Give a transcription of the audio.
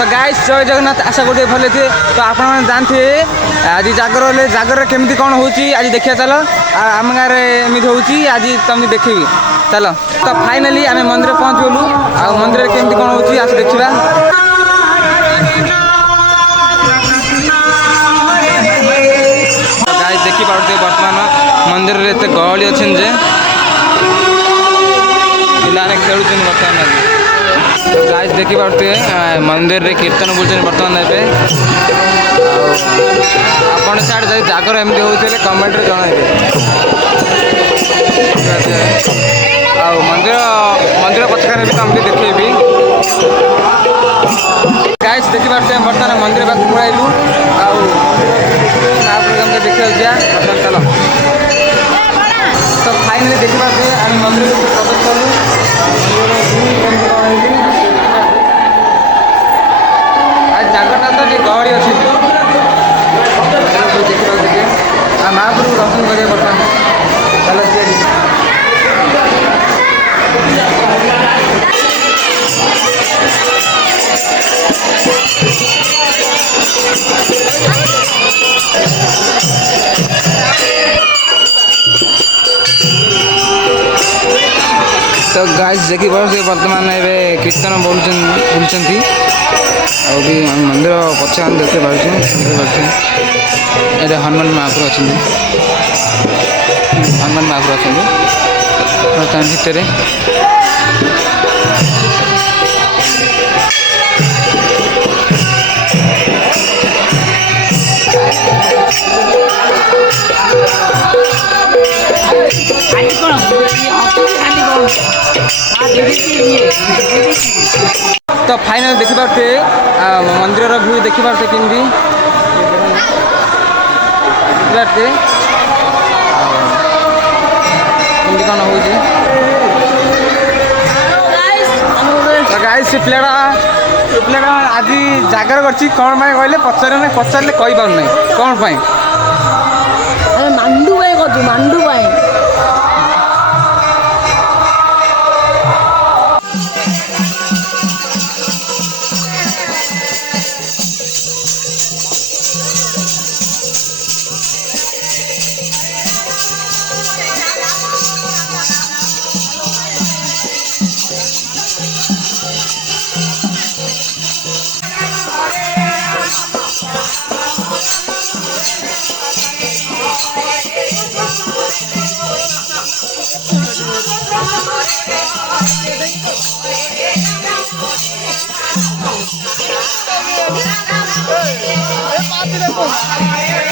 तो गाइस जय जगन्नाथ आशा करूँ भले थे। तो आप जानते आज जागर हेल्ले जागर केमती कौन हो आज देखिए चल आम गाँव एमती हो आज तुम देखी चल। तो फाइनाली आम मंदिर पहुँच गलु आ मंदिर केमती कौन हो आज देखा। गाइस देखी पारे बर्तमान मंदिर रे एत गहली अच्छे जे पिलाने खेलुन बर्तमान। गाइस देखी पारे मंदिर रे कीर्तन बोलते बर्तमान ए आपन साइड जब जागर एमती होते कमेंट रे जनइबे। मंदिर मंदिर पछारे भी तुमको देखेबी। गाइस देखी पारे बर्तमान मंदिर पाख पलू आगे देखा बर्तमान चल। तो फाइनाली देखी पारे आम मंदिर प्रवेश कलु जागरटा तो गहली अच्छी देखिए महापुर दर्शन करिए बर्तमान चल। तो गाइस देखी पारे बर्तमान ए कीर्तन बोलुँच भी मंदिर पछा देखते ये हनुमान महापुर अच्छा हनुमान महापुर अच्छा बर्तमान भितर। तो फाइनल देखी पारे मंदिर व्यू देखी पारे केमती देखी पारे कौन हो गाइस पिला आज जागर कर कौन कहले पचारे पचारे कही पार कौन मांडू मांडू Hey,